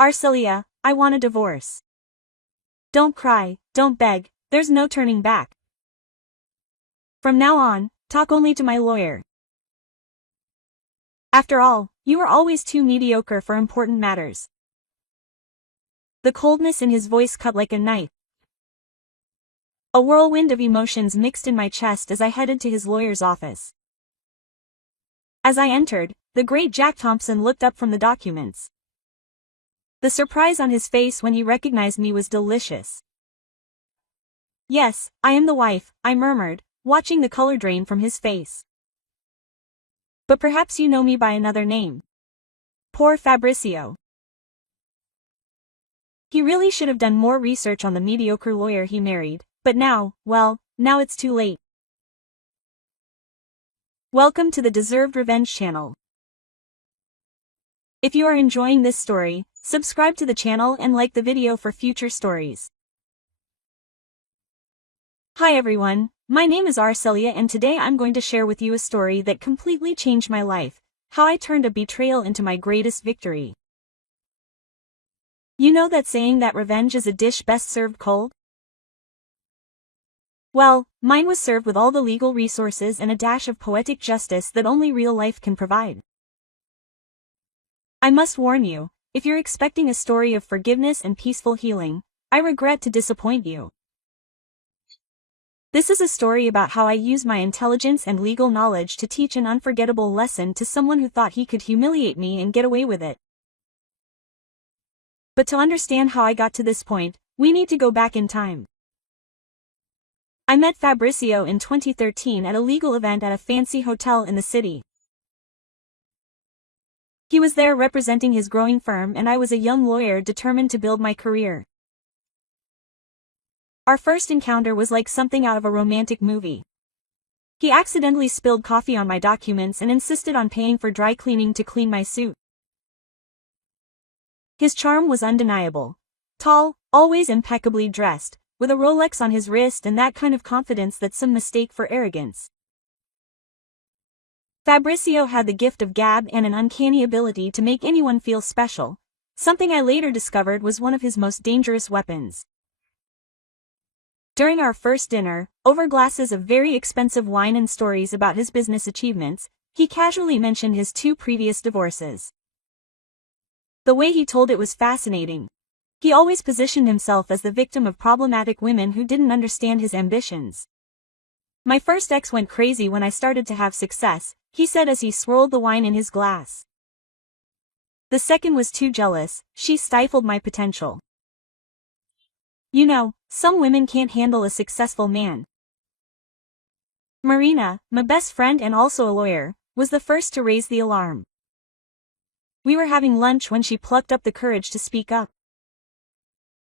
Arcelia, I want a divorce. Don't cry, don't beg, there's no turning back. From now on, talk only to my lawyer. After all, you are always too mediocre for important matters. The coldness in his voice cut like a knife. A whirlwind of emotions mixed in my chest as I headed to his lawyer's office. As I entered, the great Jack Thompson looked up from the documents. The surprise on his face when he recognized me was delicious. Yes, I am the wife, I murmured, watching the color drain from his face. But perhaps you know me by another name. Poor Fabrizio. He really should have done more research on the mediocre lawyer he married, but now, well, now it's too late. Welcome to the Deserved Revenge channel. If you are enjoying this story, subscribe to the channel and like the video for future stories. Hi everyone, my name is Arcelia and today I'm going to share with you a story that completely changed my life, how I turned a betrayal into my greatest victory. You know that saying that revenge is a dish best served cold? Well, mine was served with all the legal resources and a dash of poetic justice that only real life can provide. I must warn you, if you're expecting a story of forgiveness and peaceful healing, I regret to disappoint you. This is a story about how I used my intelligence and legal knowledge to teach an unforgettable lesson to someone who thought he could humiliate me and get away with it. But to understand how I got to this point, we need to go back in time. I met Fabrizio in 2013 at a legal event at a fancy hotel in the city. He was there representing his growing firm and I was a young lawyer determined to build my career. Our first encounter was like something out of a romantic movie. He accidentally spilled coffee on my documents and insisted on paying for dry cleaning to clean my suit. His charm was undeniable. Tall, always impeccably dressed, with a Rolex on his wrist and that kind of confidence that some mistake for arrogance. Fabrizio had the gift of gab and an uncanny ability to make anyone feel special, something I later discovered was one of his most dangerous weapons. During our first dinner, over glasses of very expensive wine and stories about his business achievements, he casually mentioned his 2 previous divorces. The way he told it was fascinating. He always positioned himself as the victim of problematic women who didn't understand his ambitions. My first ex went crazy when I started to have success, he said as he swirled the wine in his glass. The second was too jealous, she stifled my potential. You know, some women can't handle a successful man. Marina, my best friend and also a lawyer, was the first to raise the alarm. We were having lunch when she plucked up the courage to speak up.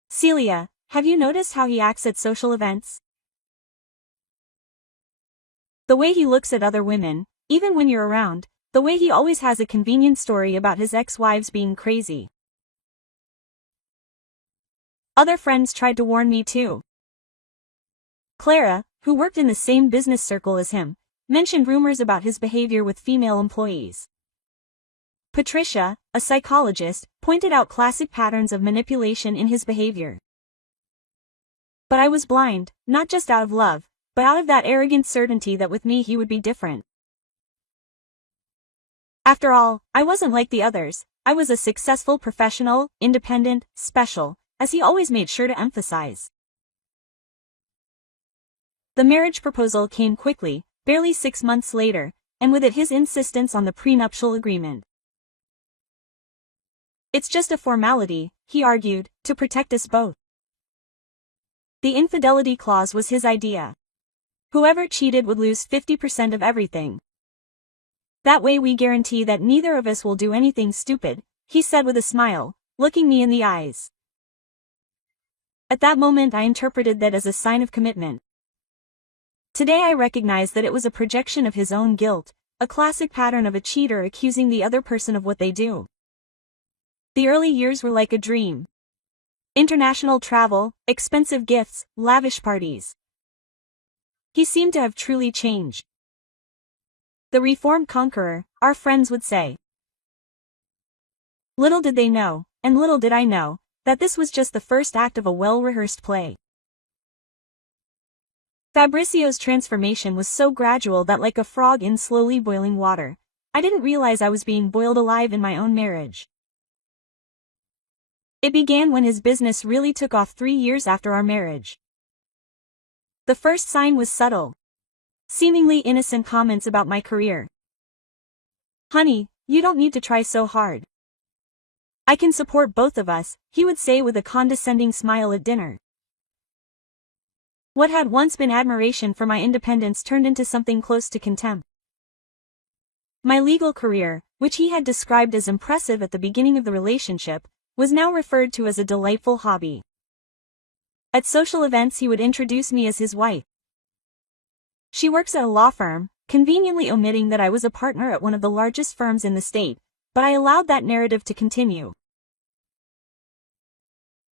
Celia, have you noticed how he acts at social events? The way he looks at other women, even when you're around, the way he always has a convenient story about his ex-wives being crazy. Other friends tried to warn me too. Clara, who worked in the same business circle as him, mentioned rumors about his behavior with female employees. Patricia, a psychologist, pointed out classic patterns of manipulation in his behavior. But I was blind, not just out of love, but out of that arrogant certainty that with me he would be different. After all, I wasn't like the others, I was a successful professional, independent, special, as he always made sure to emphasize. The marriage proposal came quickly, barely 6 months later, and with it his insistence on the prenuptial agreement. It's just a formality, he argued, to protect us both. The infidelity clause was his idea. Whoever cheated would lose 50% of everything. That way we guarantee that neither of us will do anything stupid, he said with a smile, looking me in the eyes. At that moment I interpreted that as a sign of commitment. Today I recognize that it was a projection of his own guilt, a classic pattern of a cheater accusing the other person of what they do. The early years were like a dream. International travel, expensive gifts, lavish parties. He seemed to have truly changed. The reformed conqueror, our friends would say. Little did they know, and little did I know that this was just the first act of a well-rehearsed play. Fabrizio's transformation was so gradual that, like a frog in slowly boiling water, I didn't realize I was being boiled alive in my own marriage. It began when his business really took off 3 years after our marriage. The first sign was subtle. Seemingly innocent comments about my career. "Honey, you don't need to try so hard. I can support both of us," he would say with a condescending smile at dinner. What had once been admiration for my independence turned into something close to contempt. My legal career, which he had described as impressive at the beginning of the relationship, was now referred to as a delightful hobby. At social events he would introduce me as his wife. "She works at a law firm," conveniently omitting that I was a partner at one of the largest firms in the state, but I allowed that narrative to continue.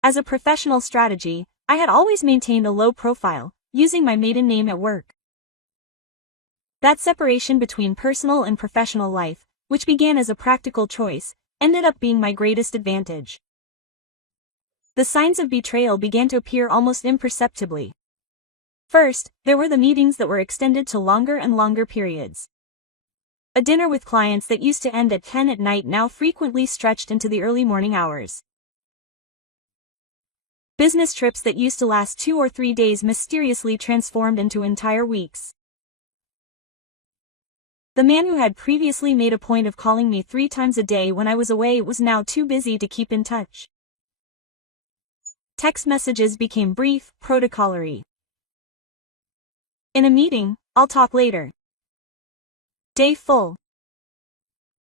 As a professional strategy, I had always maintained a low profile, using my maiden name at work. That separation between personal and professional life, which began as a practical choice, ended up being my greatest advantage. The signs of betrayal began to appear almost imperceptibly. First, there were the meetings that were extended to longer and longer periods. A dinner with clients that used to end at 10 at night now frequently stretched into the early morning hours. Business trips that used to last 2 or 3 days mysteriously transformed into entire weeks. The man who had previously made a point of calling me 3 times a day when I was away was now too busy to keep in touch. Text messages became brief, protocolary. "In a meeting, I'll talk later. Day full."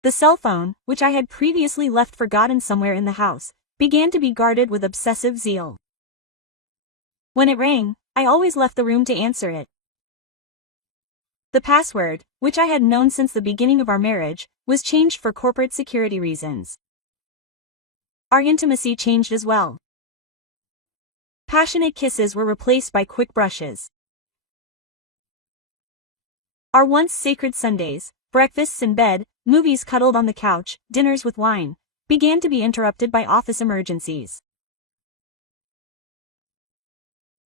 The cell phone, which I had previously left forgotten somewhere in the house, began to be guarded with obsessive zeal. When it rang, I always left the room to answer it. The password, which I had known since the beginning of our marriage, was changed for corporate security reasons. Our intimacy changed as well. Passionate kisses were replaced by quick brushes. Our once sacred Sundays, breakfasts in bed, movies cuddled on the couch, dinners with wine, began to be interrupted by office emergencies.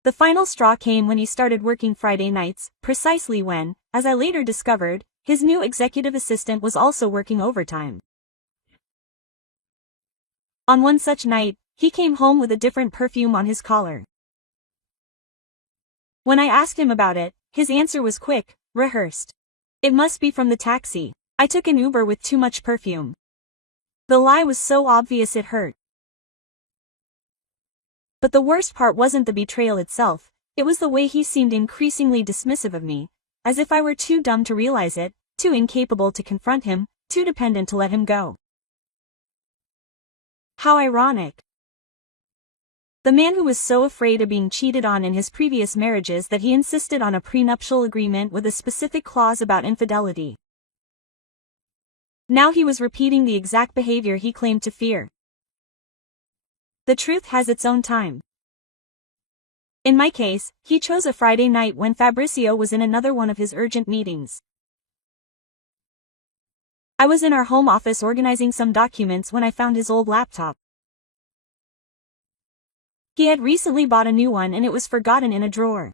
The final straw came when he started working Friday nights, precisely when, as I later discovered, his new executive assistant was also working overtime. On one such night, he came home with a different perfume on his collar. When I asked him about it, his answer was quick, rehearsed. "It must be from the taxi. I took an Uber with too much perfume." The lie was so obvious it hurt. But the worst part wasn't the betrayal itself, it was the way he seemed increasingly dismissive of me, as if I were too dumb to realize it, too incapable to confront him, too dependent to let him go. How ironic. The man who was so afraid of being cheated on in his previous marriages that he insisted on a prenuptial agreement with a specific clause about infidelity. Now he was repeating the exact behavior he claimed to fear. The truth has its own time. In my case, he chose a Friday night when Fabrizio was in another one of his urgent meetings. I was in our home office organizing some documents when I found his old laptop. He had recently bought a new one and it was forgotten in a drawer.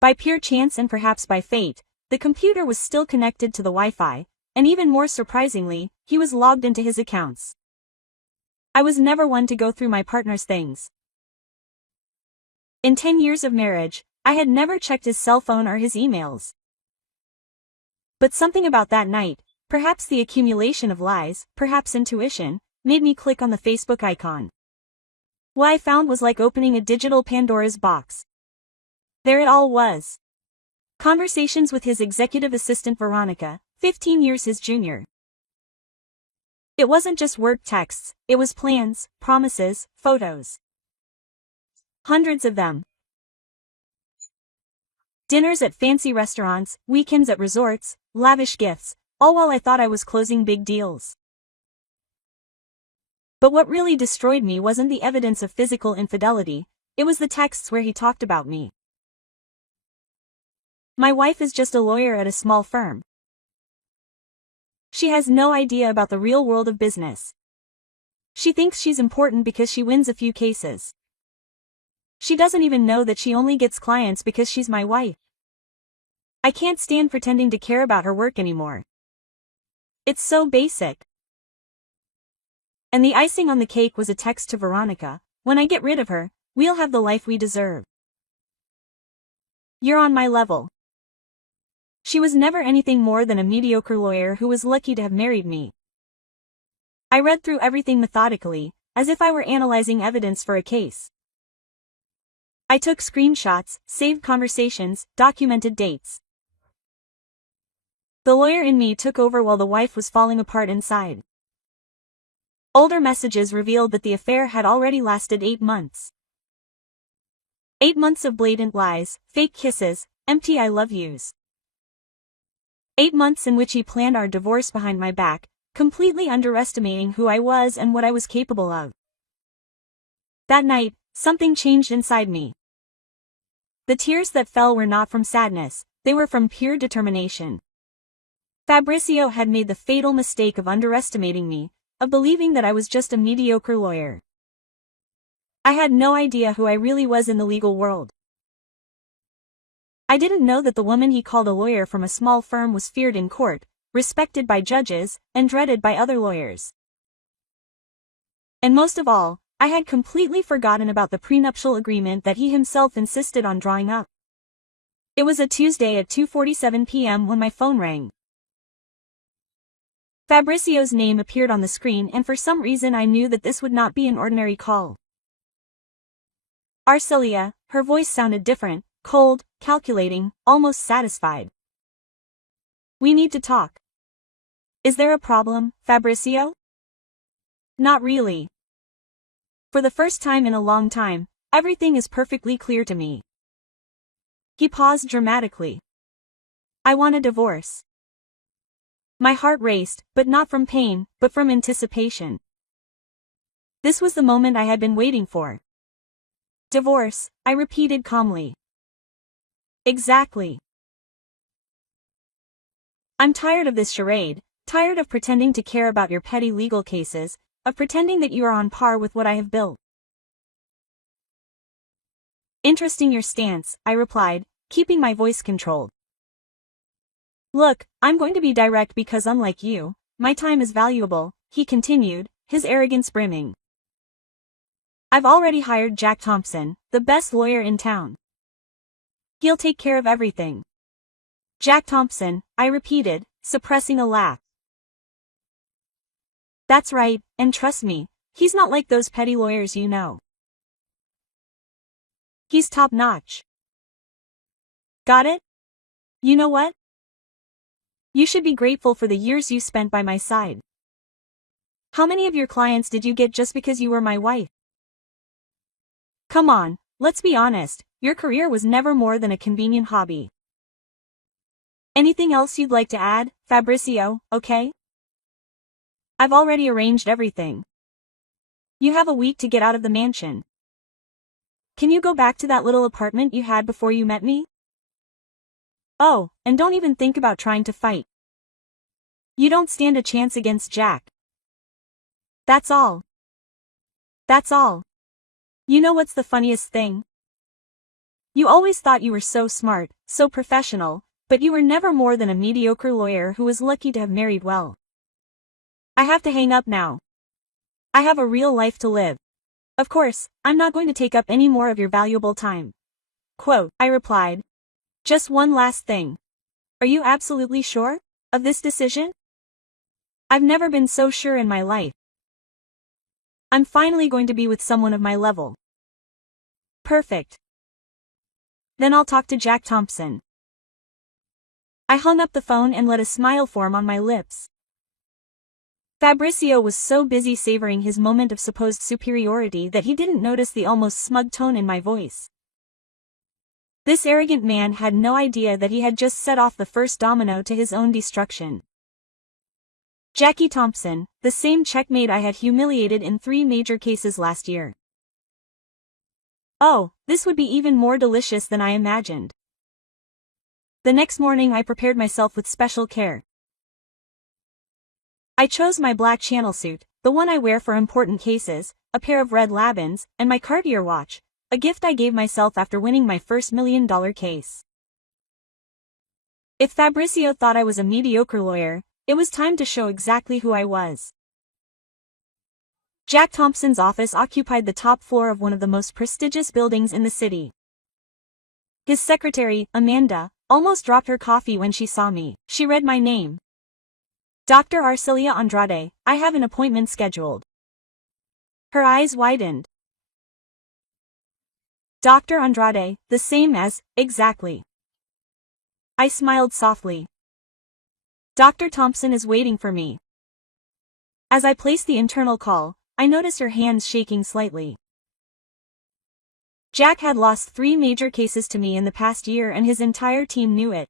By pure chance and perhaps by fate, the computer was still connected to the Wi-Fi, and even more surprisingly, he was logged into his accounts. I was never one to go through my partner's things. In 10 years of marriage, I had never checked his cell phone or his emails. But something about that night, perhaps the accumulation of lies, perhaps intuition, made me click on the Facebook icon. What I found was like opening a digital Pandora's box. There it all was. Conversations with his executive assistant Veronica, 15 years his junior. It wasn't just work texts, it was plans, promises, photos. Hundreds of them. Dinners at fancy restaurants, weekends at resorts, lavish gifts, all while I thought I was closing big deals. But what really destroyed me wasn't the evidence of physical infidelity, it was the texts where he talked about me. "My wife is just a lawyer at a small firm. She has no idea about the real world of business. She thinks she's important because she wins a few cases. She doesn't even know that she only gets clients because she's my wife. I can't stand pretending to care about her work anymore. It's so basic. And the icing on the cake was a text to Veronica: when I get rid of her, we'll have the life we deserve. You're on my level. She was never anything more than a mediocre lawyer who was lucky to have married me. I read through everything methodically, as if I were analyzing evidence for a case. I took screenshots, saved conversations, documented dates. The lawyer in me took over while the wife was falling apart inside. Older messages revealed that the affair had already lasted 8 months. 8 months of blatant lies, fake kisses, empty I love yous. 8 months in which he planned our divorce behind my back, completely underestimating who I was and what I was capable of. That night, something changed inside me. The tears that fell were not from sadness, they were from pure determination. Fabrizio had made the fatal mistake of underestimating me, of believing that I was just a mediocre lawyer. I had no idea who I really was in the legal world. I didn't know that the woman he called a lawyer from a small firm was feared in court, respected by judges, and dreaded by other lawyers. And most of all, I had completely forgotten about the prenuptial agreement that he himself insisted on drawing up. It was a Tuesday at 2:47 p.m. when my phone rang. Fabrizio's name appeared on the screen, and for some reason I knew that this would not be an ordinary call. Arcelia, her voice sounded different, cold, calculating, almost satisfied. We need to talk. Is there a problem, Fabrizio? Not really. For the first time in a long time, everything is perfectly clear to me. He paused dramatically. I want a divorce. My heart raced, but not from pain, but from anticipation. This was the moment I had been waiting for. Divorce, I repeated calmly. Exactly. I'm tired of this charade, tired of pretending to care about your petty legal cases, of pretending that you are on par with what I have built. Interesting your stance, I replied, keeping my voice controlled. Look, I'm going to be direct because unlike you, my time is valuable, he continued, his arrogance brimming. I've already hired Jack Thompson, the best lawyer in town. He'll take care of everything. Jack Thompson, I repeated, suppressing a laugh. That's right, and trust me, he's not like those petty lawyers you know. He's top-notch. Got it? You know what? You should be grateful for the years you spent by my side. How many of your clients did you get just because you were my wife? Come on, let's be honest, your career was never more than a convenient hobby. Anything else you'd like to add, Fabrizio, okay? I've already arranged everything. You have a week to get out of the mansion. Can you go back to that little apartment you had before you met me? Oh, and don't even think about trying to fight. You don't stand a chance against Jack. That's all. That's all. You know what's the funniest thing? You always thought you were so smart, so professional, but you were never more than a mediocre lawyer who was lucky to have married well. I have to hang up now. I have a real life to live. Of course, I'm not going to take up any more of your valuable time. Quote, I replied. Just one last thing. Are you absolutely sure of this decision? I've never been so sure in my life. I'm finally going to be with someone of my level. Perfect. Then I'll talk to Jack Thompson. I hung up the phone and let a smile form on my lips. Fabrizio was so busy savoring his moment of supposed superiority that he didn't notice the almost smug tone in my voice. This arrogant man had no idea that he had just set off the first domino to his own destruction. Jackie Thompson, the same checkmate I had humiliated in 3 major cases last year. Oh, this would be even more delicious than I imagined. The next morning I prepared myself with special care. I chose my black channel suit, the one I wear for important cases, a pair of red Labans, and my Cartier watch, a gift I gave myself after winning my first $1 million case. If Fabrizio thought I was a mediocre lawyer, it was time to show exactly who I was. Jack Thompson's office occupied the top floor of one of the most prestigious buildings in the city. His secretary, Amanda, almost dropped her coffee when she saw me. She read my name. Dr. Arcelia Andrade, I have an appointment scheduled. Her eyes widened. Dr. Andrade, the same as, exactly. I smiled softly. Dr. Thompson is waiting for me. As I placed the internal call, I noticed her hands shaking slightly. Jack had lost 3 major cases to me in the past year and his entire team knew it.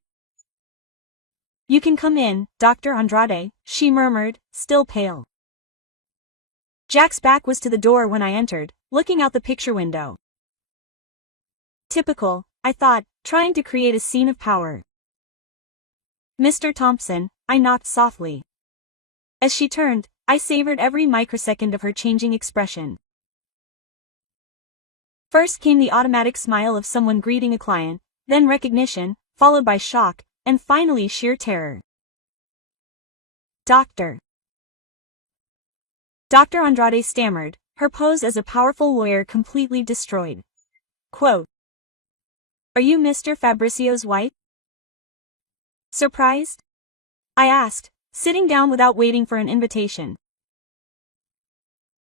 You can come in, Dr. Andrade, she murmured, still pale. Jack's back was to the door when I entered, looking out the picture window. Typical, I thought, trying to create a scene of power. Mr. Thompson, I knocked softly. As she turned, I savored every microsecond of her changing expression. First came the automatic smile of someone greeting a client, then recognition, followed by shock, and finally sheer terror. Dr. Andrade stammered, her pose as a powerful lawyer completely destroyed. Quote. Are you Mr. Fabrizio's wife? Surprised? I asked, sitting down without waiting for an invitation.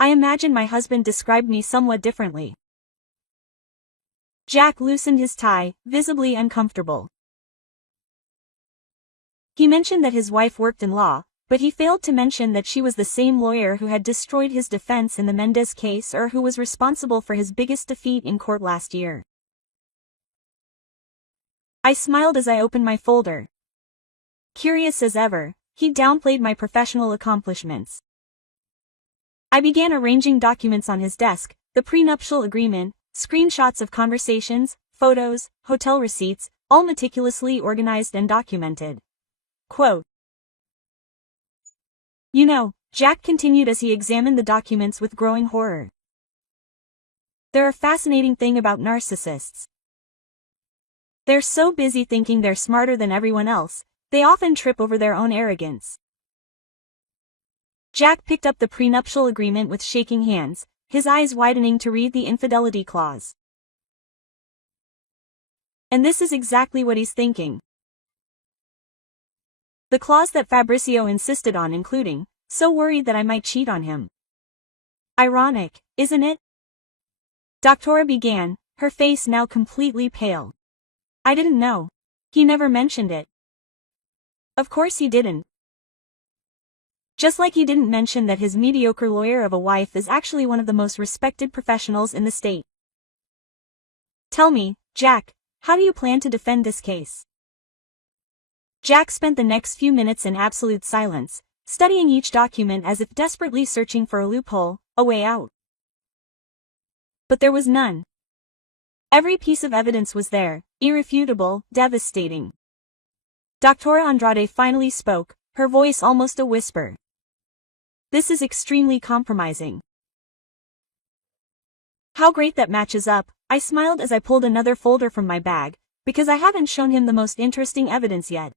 I imagine my husband described me somewhat differently. Jack loosened his tie, visibly uncomfortable. He mentioned that his wife worked in law, but he failed to mention that she was the same lawyer who had destroyed his defense in the Mendez case or who was responsible for his biggest defeat in court last year. I smiled as I opened my folder. Curious as ever, he downplayed my professional accomplishments. I began arranging documents on his desk, the prenuptial agreement, screenshots of conversations, photos, hotel receipts, all meticulously organized and documented. Quote. You know, Jack continued as he examined the documents with growing horror. They're a fascinating thing about narcissists. They're so busy thinking they're smarter than everyone else, they often trip over their own arrogance. Jack picked up the prenuptial agreement with shaking hands, his eyes widening to read the infidelity clause. And this is exactly what he's thinking. The clause that Fabrizio insisted on including, so worried that I might cheat on him. Ironic, isn't it? Doctora began, her face now completely pale. I didn't know. He never mentioned it. Of course he didn't. Just like he didn't mention that his mediocre lawyer of a wife is actually one of the most respected professionals in the state. Tell me, Jack, how do you plan to defend this case? Jack spent the next few minutes in absolute silence, studying each document as if desperately searching for a loophole, a way out. But there was none. Every piece of evidence was there, irrefutable, devastating. Dr. Andrade finally spoke, her voice almost a whisper. This is extremely compromising. How great that matches up, I smiled as I pulled another folder from my bag, because I haven't shown him the most interesting evidence yet.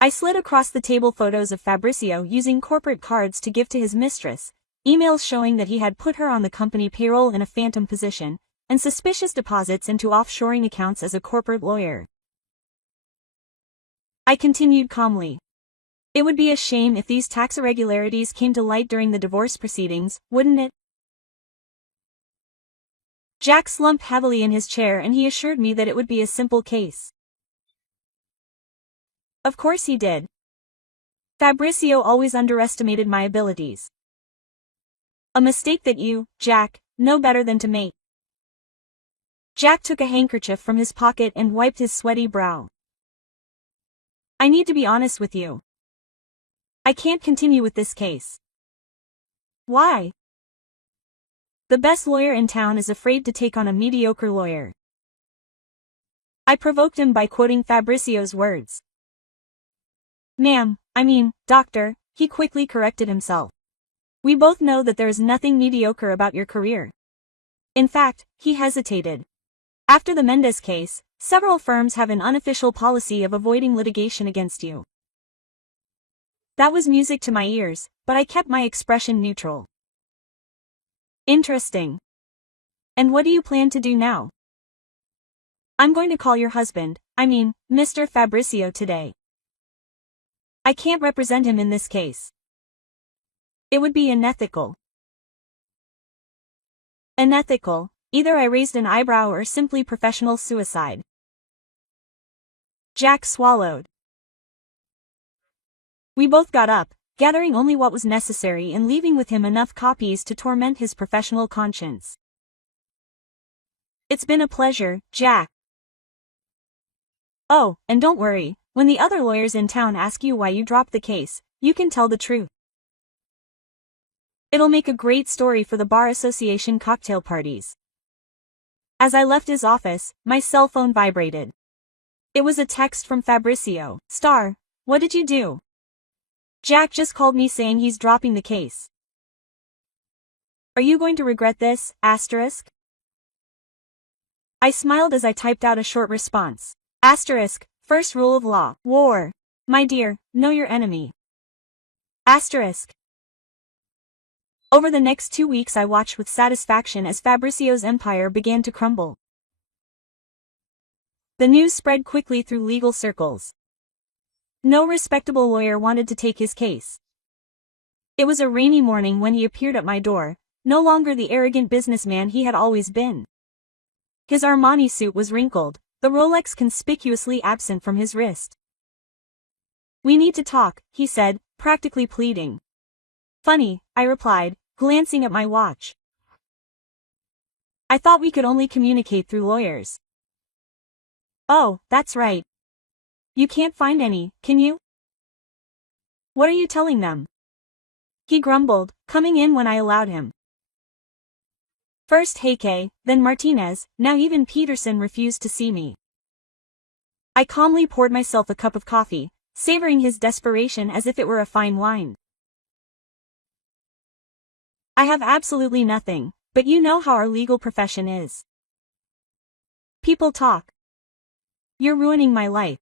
I slid across the table photos of Fabrizio using corporate cards to give to his mistress, emails showing that he had put her on the company payroll in a phantom position, and suspicious deposits into offshoring accounts as a corporate lawyer. I continued calmly. It would be a shame if these tax irregularities came to light during the divorce proceedings, wouldn't it? Jack slumped heavily in his chair and he assured me that it would be a simple case. Of course he did. Fabrizio always underestimated my abilities. A mistake that you, Jack, know better than to make. Jack took a handkerchief from his pocket and wiped his sweaty brow. I need to be honest with you. I can't continue with this case. Why? The best lawyer in town is afraid to take on a mediocre lawyer. I provoked him by quoting Fabrizio's words. Ma'am, Doctor, he quickly corrected himself. We both know that there is nothing mediocre about your career. In fact, he hesitated. After the Mendez case, several firms have an unofficial policy of avoiding litigation against you. That was music to my ears, but I kept my expression neutral. Interesting. And what do you plan to do now? I'm going to call your husband, Mr. Fabrizio today. I can't represent him in this case. It would be unethical. Unethical, either I raised an eyebrow or simply professional suicide. Jack swallowed. We both got up, gathering only what was necessary and leaving with him enough copies to torment his professional conscience. It's been a pleasure, Jack. Oh, and don't worry, when the other lawyers in town ask you why you dropped the case, you can tell the truth. It'll make a great story for the Bar Association cocktail parties. As I left his office, my cell phone vibrated. It was a text from Fabrizio. Star, what did you do? Jack just called me saying he's dropping the case. Are you going to regret this, asterisk? I smiled as I typed out a short response. Asterisk, first rule of law, war. My dear, know your enemy. Asterisk. Over the next 2 weeks I watched with satisfaction as Fabrizio's empire began to crumble. The news spread quickly through legal circles. No respectable lawyer wanted to take his case. It was a rainy morning when he appeared at my door, no longer the arrogant businessman he had always been. His Armani suit was wrinkled, the Rolex conspicuously absent from his wrist. We need to talk, he said, practically pleading. Funny, I replied, glancing at my watch. I thought we could only communicate through lawyers. Oh, that's right. You can't find any, can you? What are you telling them? He grumbled, coming in when I allowed him. First Heike, then Martinez, now even Peterson refused to see me. I calmly poured myself a cup of coffee, savoring his desperation as if it were a fine wine. I have absolutely nothing, but you know how our legal profession is. People talk. You're ruining my life.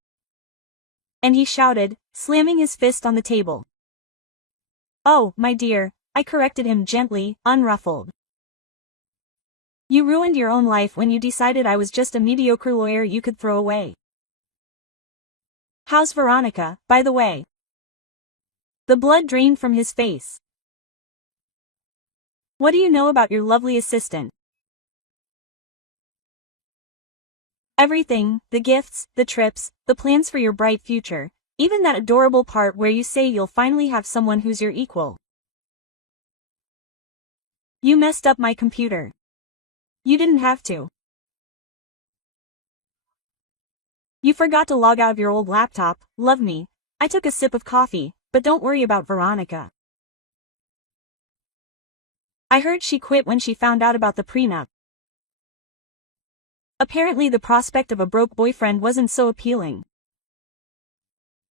And he shouted, slamming his fist on the table. Oh, my dear, I corrected him gently, unruffled. You ruined your own life when you decided I was just a mediocre lawyer you could throw away. How's Veronica, by the way? The blood drained from his face. What do you know about your lovely assistant? Everything, the gifts, the trips, the plans for your bright future, even that adorable part where you say you'll finally have someone who's your equal. You messed up my computer. You didn't have to. You forgot to log out of your old laptop, love me. I took a sip of coffee, but don't worry about Veronica. I heard she quit when she found out about the prenup. Apparently the prospect of a broke boyfriend wasn't so appealing.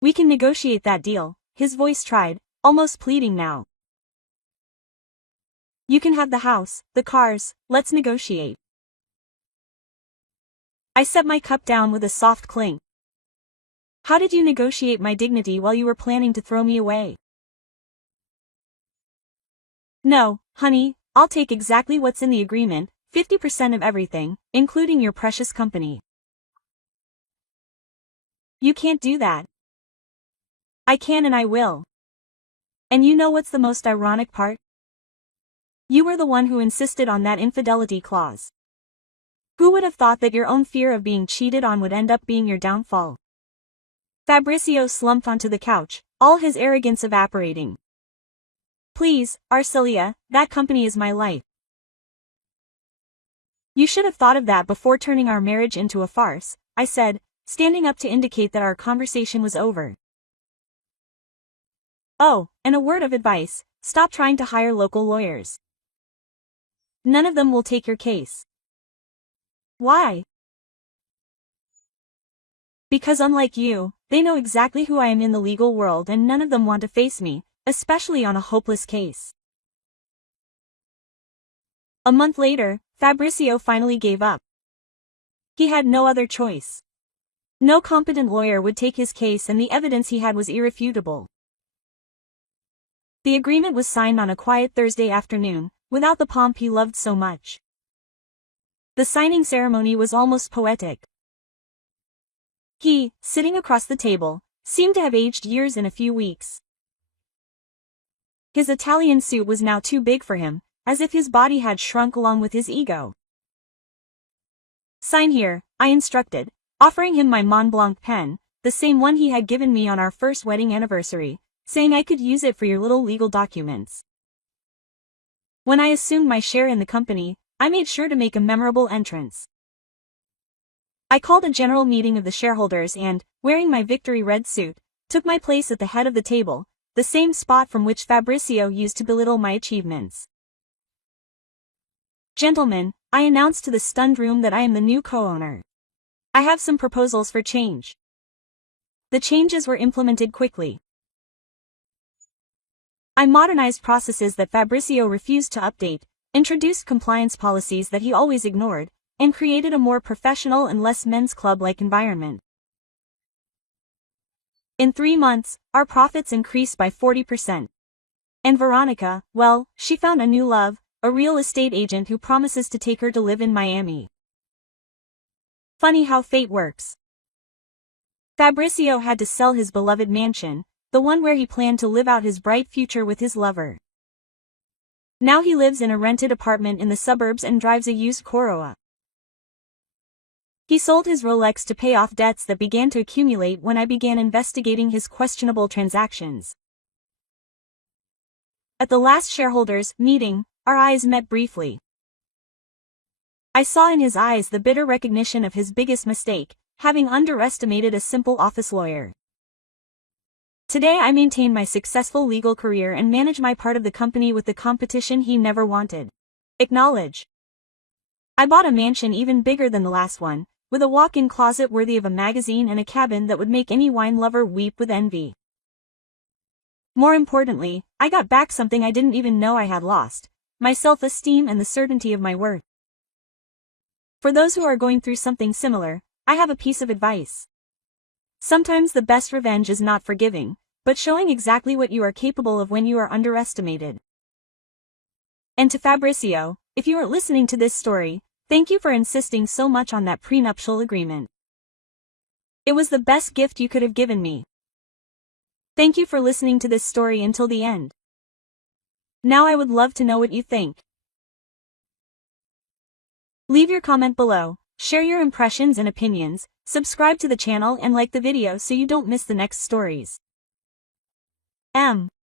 We can negotiate that deal, his voice tried, almost pleading now. You can have the house, the cars, let's negotiate. I set my cup down with a soft clink. How did you negotiate my dignity while you were planning to throw me away? No, honey, I'll take exactly what's in the agreement, 50% of everything, including your precious company. You can't do that. I can and I will. And you know what's the most ironic part? You were the one who insisted on that infidelity clause. Who would have thought that your own fear of being cheated on would end up being your downfall? Fabrizio slumped onto the couch, all his arrogance evaporating. Please, Arcelia, that company is my life. You should have thought of that before turning our marriage into a farce, I said, standing up to indicate that our conversation was over. Oh, and a word of advice, stop trying to hire local lawyers. None of them will take your case. Why? Because unlike you, they know exactly who I am in the legal world and none of them want to face me, especially on a hopeless case. A month later, Fabrizio finally gave up. He had no other choice. No competent lawyer would take his case and the evidence he had was irrefutable. The agreement was signed on a quiet Thursday afternoon, without the pomp he loved so much. The signing ceremony was almost poetic. He, sitting across the table, seemed to have aged years in a few weeks. His Italian suit was now too big for him, as if his body had shrunk along with his ego. "Sign here," I instructed, offering him my Mont Blanc pen, the same one he had given me on our first wedding anniversary, saying I could use it for your little legal documents. When I assumed my share in the company, I made sure to make a memorable entrance. I called a general meeting of the shareholders and, wearing my victory red suit, took my place at the head of the table, the same spot from which Fabrizio used to belittle my achievements. "Gentlemen," I announced to the stunned room that I am the new co-owner. "I have some proposals for change." The changes were implemented quickly. I modernized processes that Fabrizio refused to update, introduced compliance policies that he always ignored, and created a more professional and less men's club-like environment. In 3 months, our profits increased by 40%. And Veronica, well, she found a new love, a real estate agent who promises to take her to live in Miami. Funny how fate works. Fabrizio had to sell his beloved mansion, the one where he planned to live out his bright future with his lover. Now he lives in a rented apartment in the suburbs and drives a used Corolla. He sold his Rolex to pay off debts that began to accumulate when I began investigating his questionable transactions. At the last shareholders' meeting, our eyes met briefly. I saw in his eyes the bitter recognition of his biggest mistake, having underestimated a simple office lawyer. Today I maintain my successful legal career and manage my part of the company with the competition he never wanted. Acknowledge. I bought a mansion even bigger than the last one, with a walk-in closet worthy of a magazine and a cabin that would make any wine lover weep with envy. More importantly, I got back something I didn't even know I had lost, my self-esteem and the certainty of my worth. For those who are going through something similar, I have a piece of advice. Sometimes the best revenge is not forgiving, but showing exactly what you are capable of when you are underestimated. And to Fabrizio, if you are listening to this story, thank you for insisting so much on that prenuptial agreement. It was the best gift you could have given me. Thank you for listening to this story until the end. Now I would love to know what you think. Leave your comment below, share your impressions and opinions, subscribe to the channel and like the video so you don't miss the next stories.